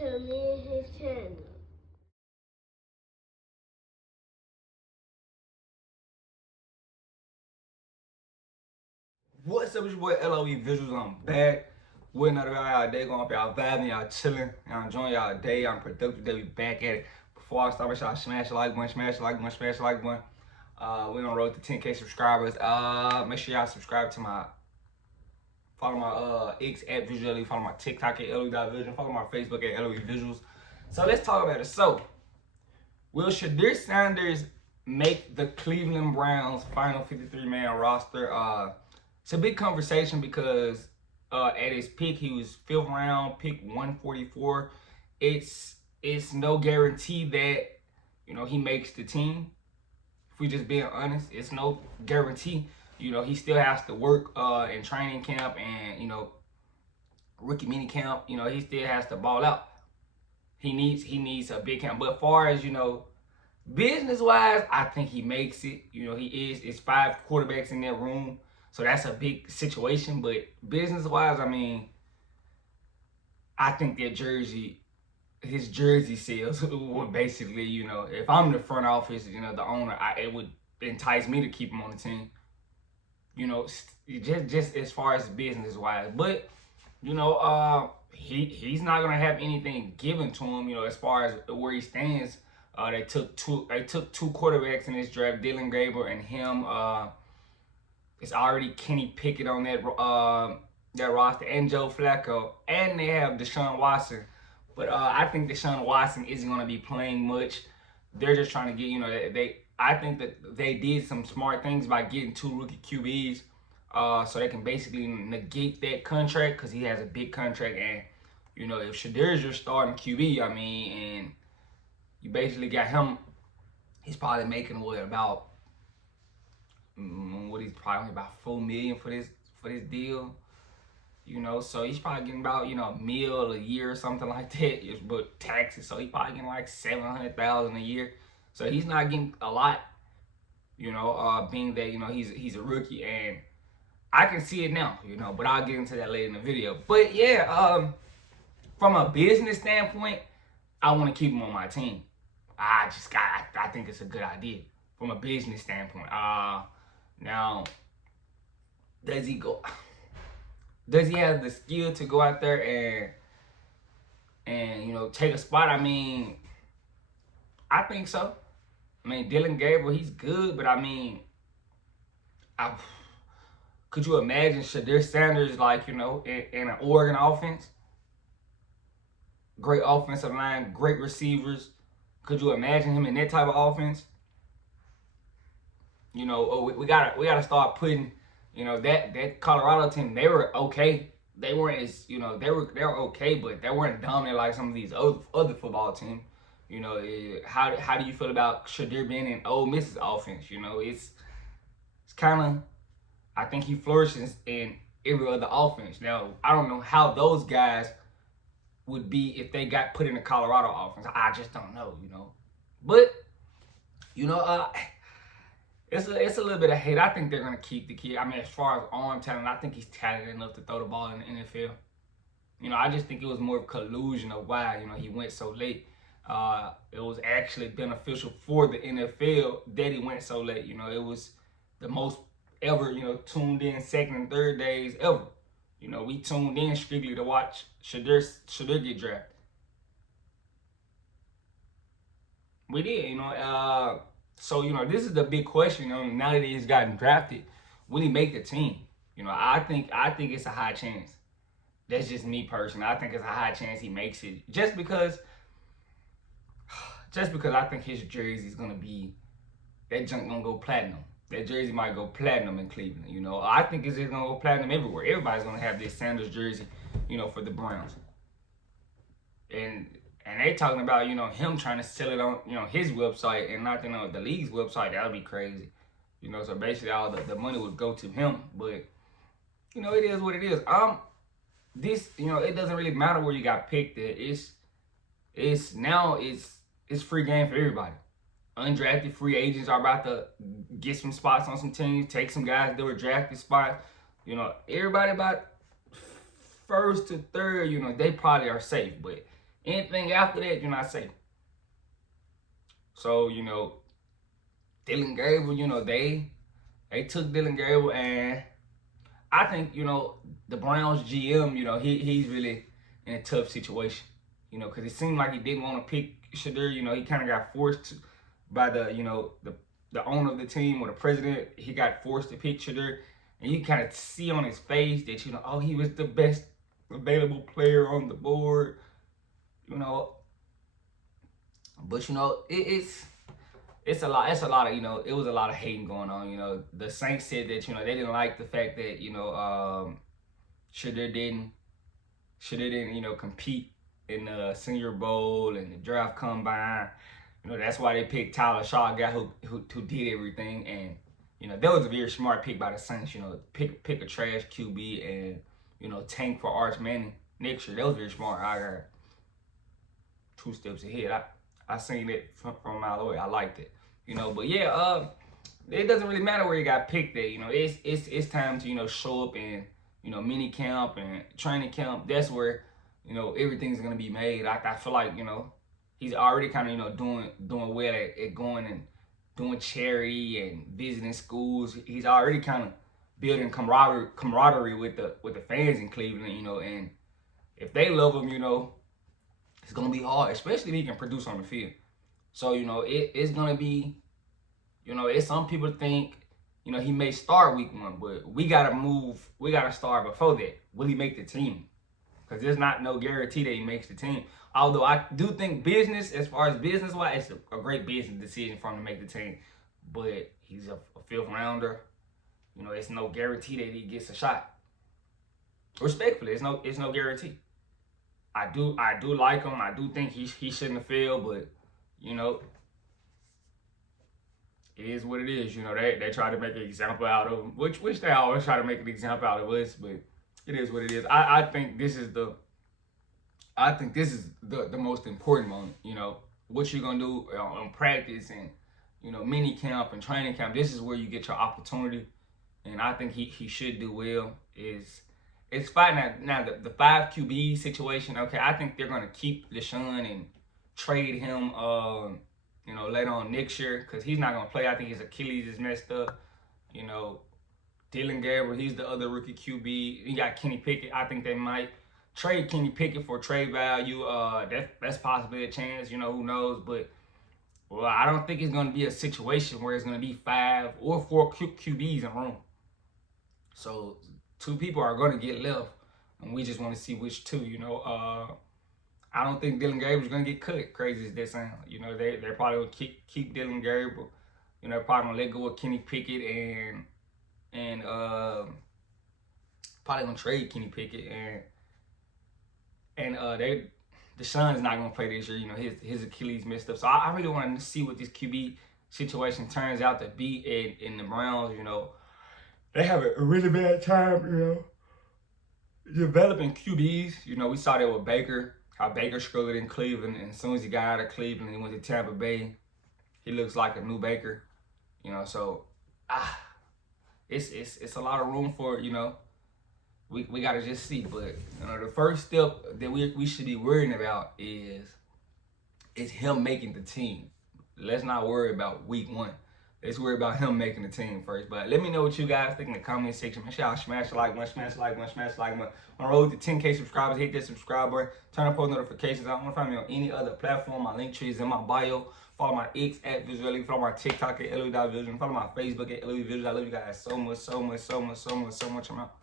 to me and his channel. What's up, it's your boy LOE Visuals. I'm back with another y'all day going up, y'all vibing, y'all chilling, y'all enjoying y'all day, y'all productive day. We back at it. Before I start, make sure y'all smash the like button, smash the like button, smash the like button. We're on the road to 10K subscribers. Make sure y'all subscribe to follow my X at Visual LOE, follow my TikTok at LOE.vision, follow my Facebook at LOE Visuals. So let's talk about it. So, will Shadeur Sanders make the Cleveland Browns final 53-man roster? It's a big conversation because at his pick, he was 5th round, pick 144. It's no guarantee that he makes the team. If we just being honest, it's no guarantee. He still has to work in training camp and rookie mini camp. He still has to ball out. He needs a big camp. But as far as business wise, I think he makes it. It's 5 quarterbacks in that room. So that's a big situation, but business-wise, I mean, I think that his jersey sales would basically, if I'm the front office, the owner, it would entice me to keep him on the team. Just as far as business-wise, but he's not gonna have anything given to him. As far as where he stands, they took two quarterbacks in this draft, Dylan Gabriel and him. It's already Kenny Pickett on that roster and Joe Flacco, and they have Deshaun Watson. But I think Deshaun Watson isn't going to be playing much. They're just trying to get, I think that they did some smart things by getting 2 rookie QBs, so they can basically negate that contract because he has a big contract. And if Shadeur is your starting QB, I mean, and you basically got him, he's probably making about. He's probably about $4 million for this deal, so he's probably getting about $1 million a year or something like that, but taxes, so he's probably getting like $700,000 a year, so he's not getting a lot, being that he's a rookie, and I can see it now, but I'll get into that later in the video. But yeah, from a business standpoint, I want to keep him on my team. I think it's a good idea from a business standpoint. Now, does he have the skill to go out there and take a spot? I mean, I think so. I mean, Dylan Gabriel, he's good, but I mean, could you imagine Shadeur Sanders in an Oregon offense? Great offensive line, great receivers. Could you imagine him in that type of offense? We gotta start putting, that Colorado team, they were okay. They weren't as, they were okay, but they weren't dominant like some of these other football teams. How do you feel about Shadeur being in Ole Miss's offense? It's kind of, I think he flourishes in every other offense. Now, I don't know how those guys would be if they got put in the Colorado offense. I just don't know, But, it's a little bit of hate. I think they're going to keep the kid. I mean, as far as arm talent, I think he's talented enough to throw the ball in the NFL. I just think it was more of collusion of why, he went so late. It was actually beneficial for the NFL that he went so late. It was the most ever, tuned in second and third days ever. We tuned in strictly to watch Shadeur get drafted. We did, So, this is the big question, now that he's gotten drafted, will he make the team? I think it's a high chance. That's just me personally. I think it's a high chance he makes it. Just because I think his jersey is gonna be, that junk gonna go platinum. That jersey might go platinum in Cleveland, I think it's just gonna go platinum everywhere. Everybody's gonna have this Sanders jersey, for the Browns. And they talking about, him trying to sell it on, his website and not, the league's website. That would be crazy. So basically all the money would go to him. But, it is what it is. It doesn't really matter where you got picked at. It's free game for everybody. Undrafted free agents are about to get some spots on some teams, take some guys that were drafted spots. Everybody about first to third, they probably are safe. But Anything after that, you're not safe. So, you know, Dylan Gabriel, you know, they took Dylan Gabriel, and I think, you know, the Browns GM, you know, he's really in a tough situation, you know, because it seemed like he didn't want to pick Shadeur. You know, he kind of got forced to, by the, you know, the owner of the team or the president. He got forced to pick Shadeur, and you kind of see on his face that, you know, oh, he was the best available player on the board, you know. But, you know, it's a lot. It's a lot of, you know, it was a lot of hating going on. You know, the Saints said that, you know, they didn't like the fact that, you know, Shadeur didn't, you know, compete in the Senior Bowl and the draft combine. You know, that's why they picked Tyler Shaw, a guy who did everything. And, you know, that was a very smart pick by the Saints. You know, pick a trash QB and, you know, tank for Arch Manning next year. That was very smart. I got 2 steps ahead. I seen it from a mile away. I liked it. You know, but yeah, it doesn't really matter where you got picked at. You know, it's time to, you know, show up in, you know, mini camp and training camp. That's where, you know, everything's gonna be made. I feel like, you know, he's already kind of, you know, doing well at going and doing charity and visiting schools. He's already kind of building camaraderie with the fans in Cleveland. You know, and if they love him, you know, it's gonna be hard, especially if he can produce on the field. So, you know, it's gonna be, you know, it's some people think, you know, he may start week 1, but we gotta start before that. Will he make the team? Because there's not no guarantee that he makes the team. Although I do think business, as far as business wise, it's a great business decision for him to make the team. But he's a 5th rounder. You know, it's no guarantee that he gets a shot. Respectfully, it's no guarantee. I do like him. I do think he shouldn't have failed, but, you know, it is what it is. You know, they try to make an example out of him, which they always try to make an example out of us, but it is what it is. I think this is the most important moment. You know, what you're gonna do on practice and, you know, mini camp and training camp. This is where you get your opportunity, and I think he should do well. It's fine now the 5 QB situation. Okay, I think they're gonna keep Deshaun and trade him, you know, later on next year, because he's not gonna play. I think his Achilles is messed up. You know, Dylan Gabriel, he's the other rookie QB. You got Kenny Pickett. I think they might trade Kenny Pickett for trade value. That's possibly a chance. You know, who knows? But, well, I don't think it's gonna be a situation where it's gonna be 5 or 4 QBs in room. So 2 people are gonna get left, and we just want to see which 2. You know, I don't think Dylan Gabriel's gonna get cut. Crazy as that sound, you know, they're probably gonna keep Dylan Gabriel. You know, they're probably gonna let go of Kenny Pickett and probably gonna trade Kenny Pickett and Deshaun's not gonna play this year. You know, his Achilles messed up. So I really want to see what this QB situation turns out to be in the Browns. You know, they have a really bad time, you know, developing QBs. You know, we saw that with Baker, how Baker struggled in Cleveland, and as soon as he got out of Cleveland, he went to Tampa Bay. He looks like a new Baker, you know. So, it's a lot of room for, you know. We gotta just see, but, you know, the first step that we should be worrying about is him making the team. Let's not worry about week 1. Let's worry about him making the team first. But let me know what you guys think in the comment section. Make sure y'all smash the like button, smash the like button, smash the like button. On the road to 10K subscribers, hit that subscribe button. Turn on post notifications. I want to find me on any other platform. My link tree is in my bio. Follow my X at Visually. Follow my TikTok at LOE.Vision. Follow my Facebook at LOE Vision. I love you guys so much, so much, so much, so much, so much. I'm out.